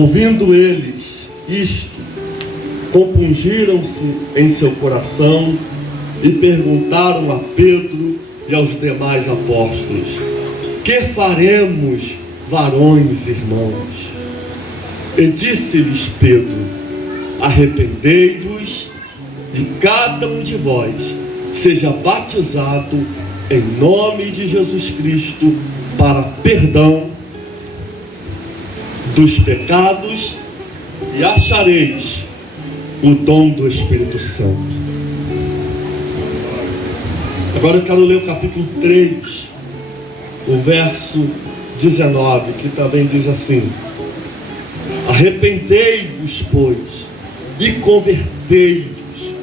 Ouvindo eles isto, compungiram-se em seu coração e perguntaram a Pedro e aos demais apóstolos: que faremos, varões irmãos? E disse-lhes Pedro: arrependei-vos e cada um de vós seja batizado em nome de Jesus Cristo para perdão dos pecados e achareis o dom do Espírito Santo. Agora eu quero ler o capítulo 3, o verso 19, que também diz assim: arrependei-vos, pois, e convertei-vos,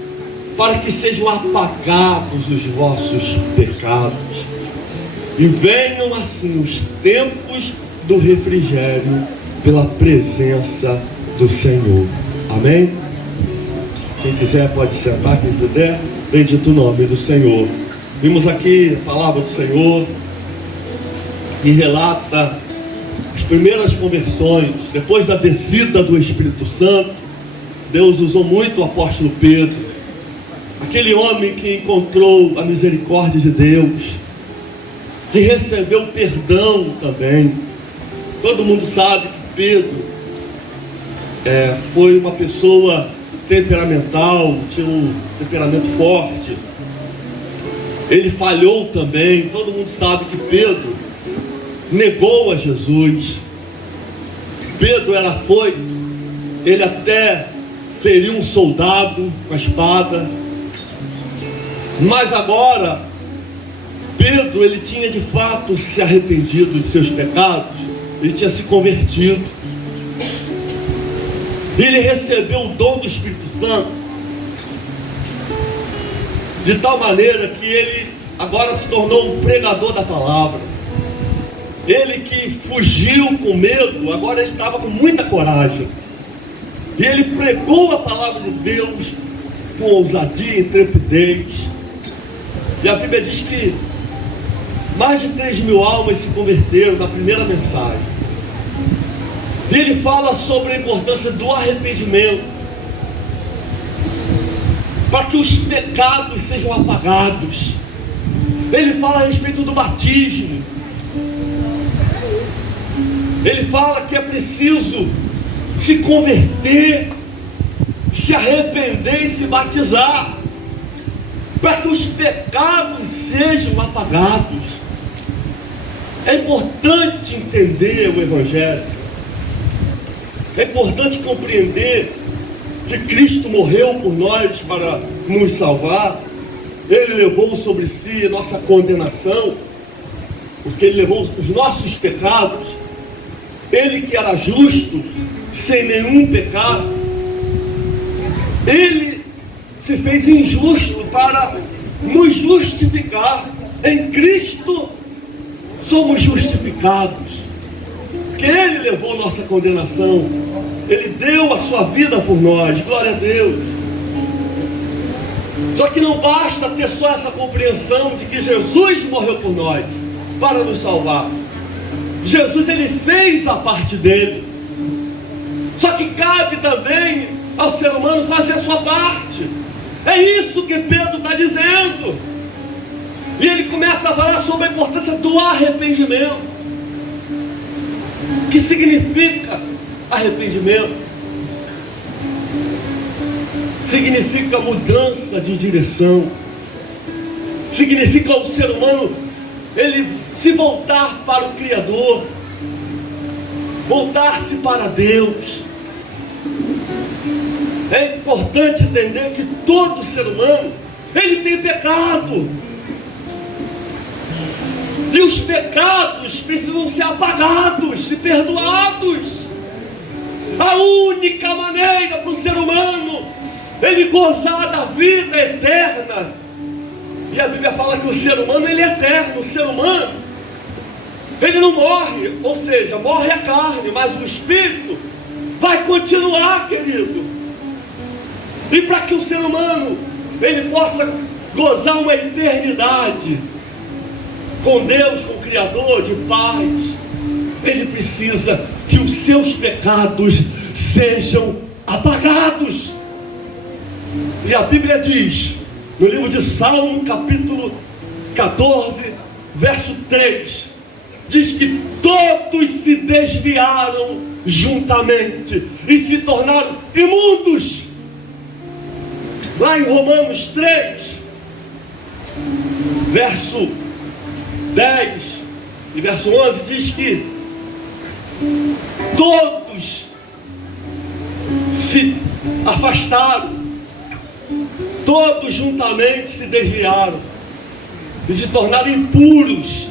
para que sejam apagados os vossos pecados, e venham assim os tempos do refrigério pela presença do Senhor. Amém? Quem quiser pode sentar, quem puder. Bendito o nome do Senhor. Vimos aqui a palavra do Senhor que relata as primeiras conversões. Depois da descida do Espírito Santo, Deus usou muito o apóstolo Pedro, aquele homem que encontrou a misericórdia de Deus, que recebeu perdão também. Todo mundo sabe que Pedro foi uma pessoa temperamental, tinha um temperamento forte. Ele falhou também. Todo mundo sabe que Pedro negou a Jesus. Pedro era afoito, ele até feriu um soldado com a espada. Mas agora Pedro, ele tinha de fato se arrependido de seus pecados, ele tinha se convertido, e ele recebeu o dom do Espírito Santo, de tal maneira que ele agora se tornou um pregador da palavra. Ele que fugiu com medo, agora ele estava com muita coragem, e ele pregou a palavra de Deus com ousadia e intrepidez. E a Bíblia diz que mais de 3.000 almas se converteram na primeira mensagem. E ele fala sobre a importância do arrependimento, para que os pecados sejam apagados. Ele fala a respeito do batismo. Ele fala que é preciso se converter, se arrepender e se batizar, para que os pecados sejam apagados. É importante entender o Evangelho. É importante compreender que Cristo morreu por nós para nos salvar. Ele levou sobre si a nossa condenação, porque Ele levou os nossos pecados. Ele que era justo, sem nenhum pecado, Ele se fez injusto para nos justificar. Em Cristo somos justificados, porque Ele levou nossa condenação. Ele deu a sua vida por nós, glória a Deus. Só que não basta ter só essa compreensão de que Jesus morreu por nós para nos salvar. Jesus, Ele fez a parte dele. Só que cabe também ao ser humano fazer a sua parte. É isso que Pedro está dizendo. E ele começa a falar sobre a importância do arrependimento. O que significa arrependimento? Significa mudança de direção. Significa o ser humano, ele se voltar para o Criador, voltar-se para Deus. É importante entender que todo ser humano, ele tem pecado, e os pecados precisam ser apagados e perdoados. A única maneira para o ser humano ele gozar da vida eterna, e a Bíblia fala que o ser humano ele é eterno. O ser humano ele não morre, ou seja, morre a carne, mas o espírito vai continuar, querido. E para que o ser humano ele possa gozar uma eternidade com Deus, com o Criador, de paz, ele precisa que os seus pecados sejam apagados. E a Bíblia diz, no livro de Salmo, capítulo 14, verso 3, diz que todos se desviaram juntamente e se tornaram imundos. Lá em Romanos 3, verso 10 e verso 11, diz que todos se afastaram, todos juntamente se desviaram e se tornaram impuros.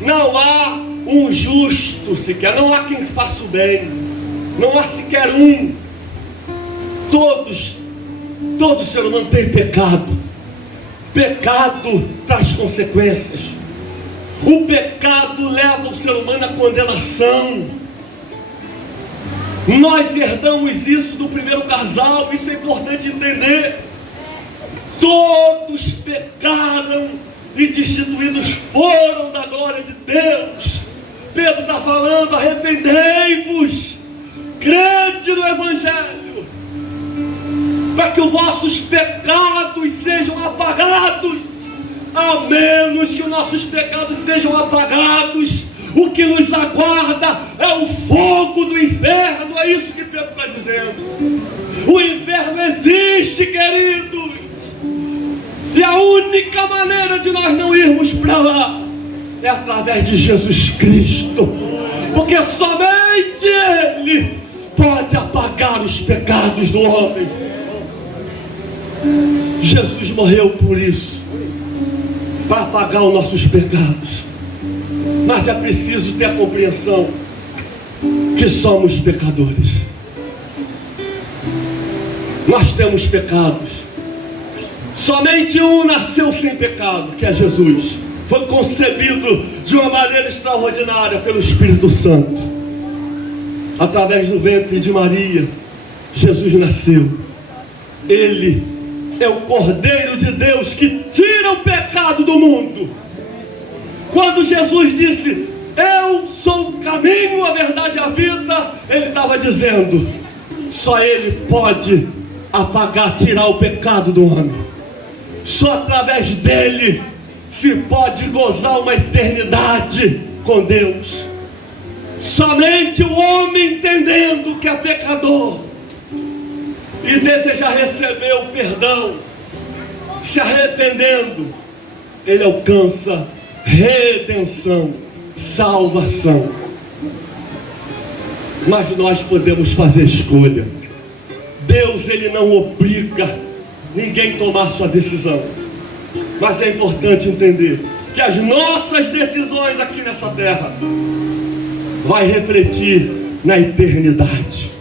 Não há um justo sequer, não há quem faça o bem, não há sequer um. Todo ser humano tem pecado. Pecado traz consequências. O pecado leva o ser humano à condenação. Nós herdamos isso do primeiro casal, isso é importante entender. Todos pecaram e destituídos foram da glória de Deus. Pedro está falando: arrependei-vos, crede no Evangelho, para que os vossos pecados sejam apagados. A menos que os nossos pecados sejam apagados, o que nos aguarda é o fogo do inferno. É isso que Pedro está dizendo. O inferno existe, queridos, e a única maneira de nós não irmos para lá é através de Jesus Cristo, porque somente Ele pode apagar os pecados do homem. Jesus morreu por isso, para apagar os nossos pecados. Mas é preciso ter a compreensão que somos pecadores. Nós temos pecados. Somente um nasceu sem pecado, que é Jesus. Foi concebido de uma maneira extraordinária pelo Espírito Santo. Através do ventre de Maria, Jesus nasceu. Ele é o Cordeiro de Deus que tira o pecado do mundo. Quando Jesus disse: eu sou o caminho, a verdade e a vida, Ele estava dizendo: só Ele pode apagar, tirar o pecado do homem. Só através dele se pode gozar uma eternidade com Deus. Somente o homem entendendo que é pecador e desejar receber o perdão, se arrependendo, ele alcança redenção, salvação. Mas nós podemos fazer escolha. Deus, Ele não obriga ninguém a tomar sua decisão. Mas é importante entender que as nossas decisões aqui nessa terra vai refletir na eternidade.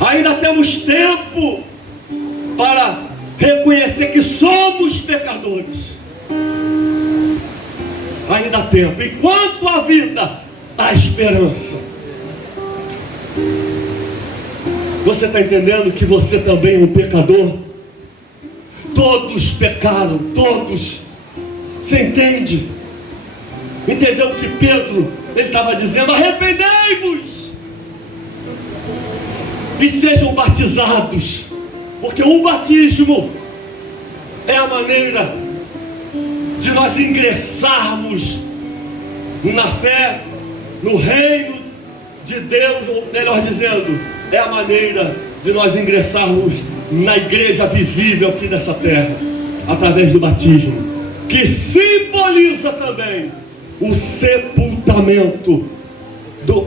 Ainda temos tempo para reconhecer que somos pecadores. Ainda há tempo. Enquanto há vida, há esperança. Você está entendendo que você também é um pecador? Todos pecaram, todos. Você entende? Entendeu o que Pedro ele estava dizendo? Arrependei-vos e sejam batizados, porque o batismo é a maneira de nós ingressarmos na fé, no reino de Deus, ou melhor dizendo, é a maneira de nós ingressarmos na igreja visível aqui nessa terra, através do batismo, que simboliza também o sepultamento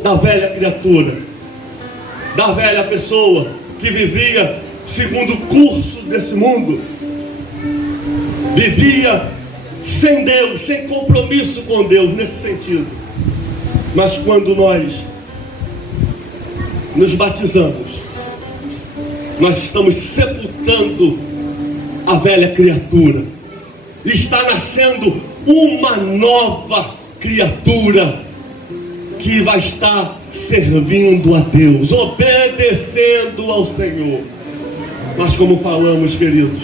da velha criatura, da velha pessoa que vivia segundo o curso desse mundo, vivia sem Deus, sem compromisso com Deus, nesse sentido. Mas quando nós nos batizamos, nós estamos sepultando a velha criatura. Está nascendo uma nova criatura que vai estar servindo a Deus, obedecendo ao Senhor. Mas como falamos, queridos,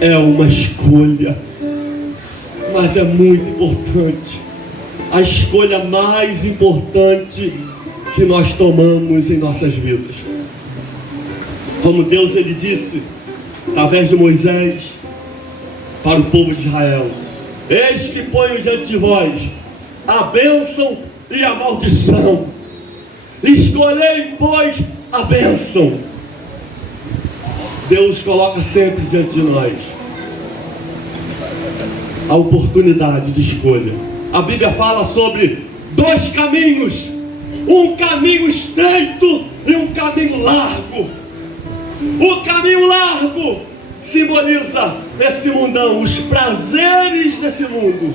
é uma escolha. Mas é muito importante a escolha mais importante que nós tomamos em nossas vidas. Como Deus, Ele disse, através de Moisés, para o povo de Israel: eis que ponho diante de vós a bênção e a maldição. Escolhei, pois, a bênção. Deus coloca sempre diante de nós a oportunidade de escolha. A Bíblia fala sobre dois caminhos: um caminho estreito e um caminho largo. O caminho largo simboliza esse mundão, os prazeres desse mundo,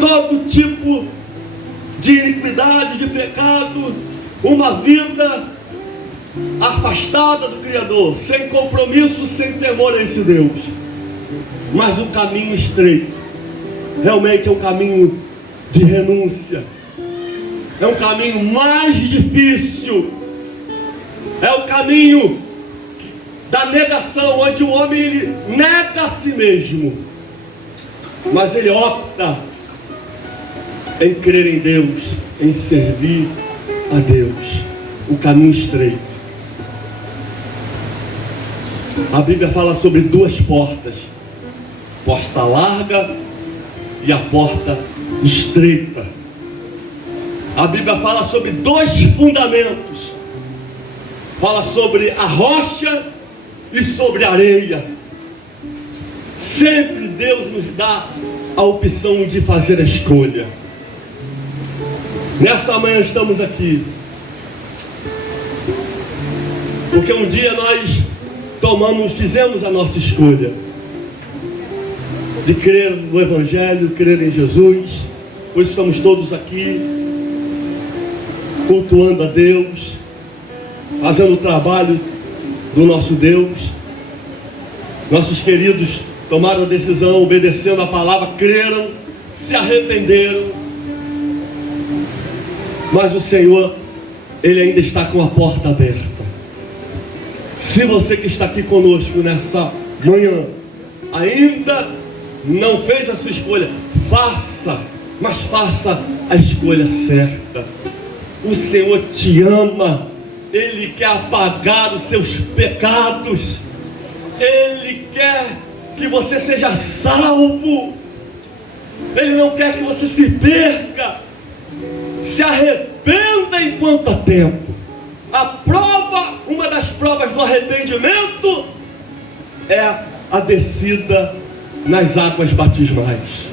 todo tipo de iniquidade, de pecado, uma vida afastada do Criador, sem compromisso, sem temor a esse Deus. Mas o caminho estreito realmente é um caminho de renúncia, é um caminho mais difícil, é o caminho da negação, onde o homem ele nega a si mesmo, mas ele opta em crer em Deus, em servir a Deus. O caminho estreito. A Bíblia fala sobre duas portas: porta larga e a porta estreita. A Bíblia fala sobre dois fundamentos: fala sobre a rocha e sobre a areia. Sempre Deus nos dá a opção de fazer a escolha. Nessa manhã estamos aqui porque um dia nós fizemos a nossa escolha de crer no Evangelho, crer em Jesus. Por isso estamos todos aqui cultuando a Deus, fazendo o trabalho do nosso Deus. Nossos queridos tomaram a decisão, obedecendo a palavra, creram, se arrependeram. Mas o Senhor, Ele ainda está com a porta aberta. Se você que está aqui conosco nessa manhã ainda não fez a sua escolha, faça, mas faça a escolha certa. O Senhor te ama, Ele quer apagar os seus pecados, Ele quer que você seja salvo, Ele não quer que você se perca. Se arrependa enquanto há tempo. A prova, uma das provas do arrependimento é a descida nas águas batismais.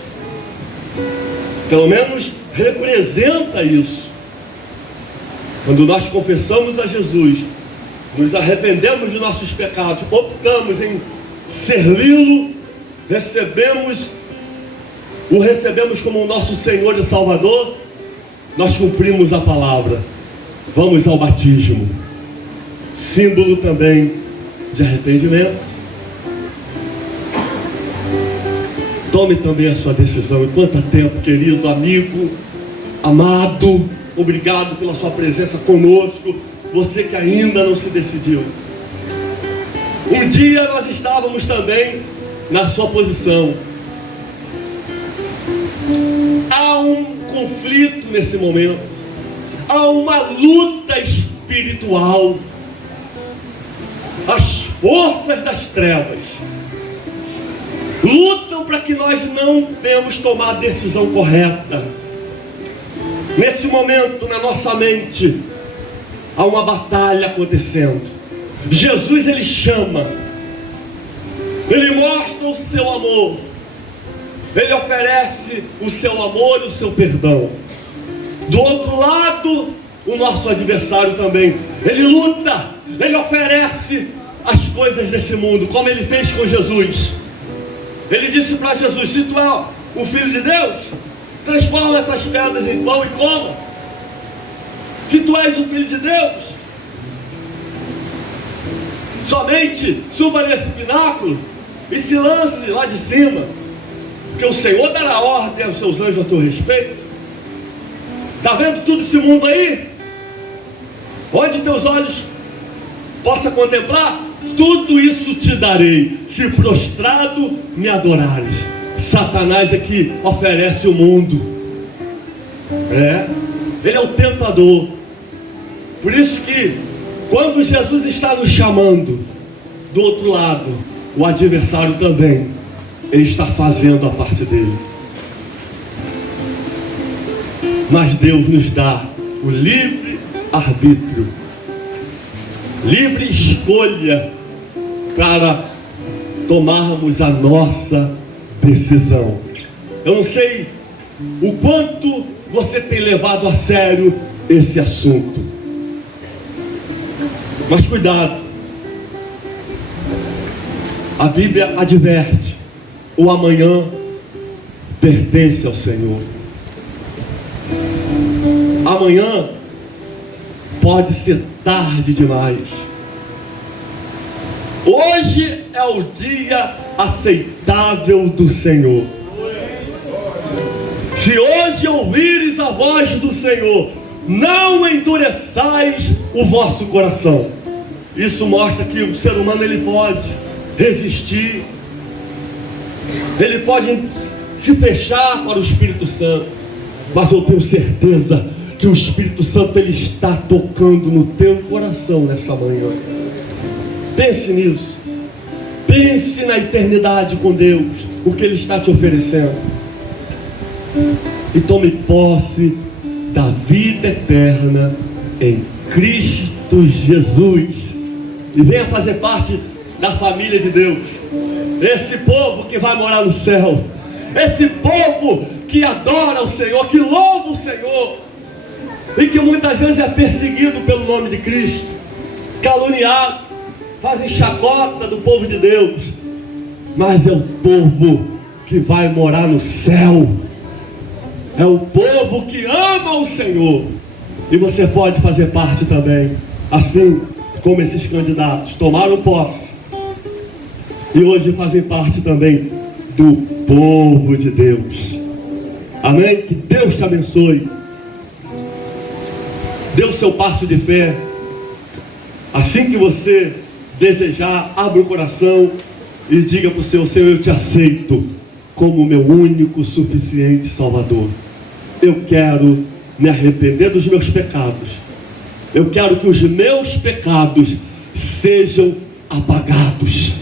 Pelo menos representa isso. Quando nós confessamos a Jesus, nos arrependemos de nossos pecados, optamos em servi-lo, o recebemos como o nosso Senhor e Salvador, nós cumprimos a palavra. Vamos ao batismo, símbolo também de arrependimento. Tome também a sua decisão. Enquanto há tempo, querido amigo, amado, obrigado pela sua presença conosco. Você que ainda não se decidiu. Um dia nós estávamos também na sua posição. Há um conflito nesse momento. Há uma luta espiritual. As forças das trevas lutam para que nós não venhamos tomar a decisão correta. Nesse momento, na nossa mente, há uma batalha acontecendo. Jesus, Ele chama, Ele mostra o seu amor, Ele oferece o seu amor e o seu perdão. Do outro lado, o nosso adversário também, ele luta, ele oferece as coisas desse mundo, como ele fez com Jesus. Ele disse para Jesus: se tu é o Filho de Deus, transforma essas pedras em pão e coma. Se tu és o Filho de Deus, somente suba nesse pináculo e se lance lá de cima, porque o Senhor dará ordem aos seus anjos a teu respeito. Está vendo tudo esse mundo aí? Onde teus olhos possam contemplar, tudo isso te darei, se prostrado me adorares. Satanás é que oferece o mundo. Ele é o tentador. Por isso que quando Jesus está nos chamando, do outro lado, o adversário também, ele está fazendo a parte dele. Mas Deus nos dá o livre arbítrio, livre escolha para tomarmos a nossa decisão. Eu não sei o quanto você tem levado a sério esse assunto, mas cuidado. A Bíblia adverte: o amanhã pertence ao Senhor. Amanhã pode ser tarde demais. Hoje é o dia aceitável do Senhor. Se hoje ouvires a voz do Senhor, não endureçais o vosso coração. Isso mostra que o ser humano ele pode resistir, ele pode se fechar para o Espírito Santo, mas eu tenho certeza que o Espírito Santo ele está tocando no teu coração nessa manhã. Pense nisso. Pense na eternidade com Deus, o que Ele está te oferecendo, e tome posse da vida eterna em Cristo Jesus, e venha fazer parte da família de Deus. Esse povo que vai morar no céu, esse povo que adora o Senhor, que louva o Senhor, e que muitas vezes é perseguido pelo nome de Cristo, caluniado, fazem chacota do povo de Deus, mas é o povo que vai morar no céu, é o povo que ama o Senhor, e você pode fazer parte também, assim como esses candidatos tomaram posse, e hoje fazem parte também do povo de Deus. Amém? Que Deus te abençoe. Dê o seu passo de fé. Assim que você desejar, abra o coração e diga para o Senhor: Senhor, eu te aceito como meu único, suficiente Salvador. Eu quero me arrepender dos meus pecados. Eu quero que os meus pecados sejam apagados.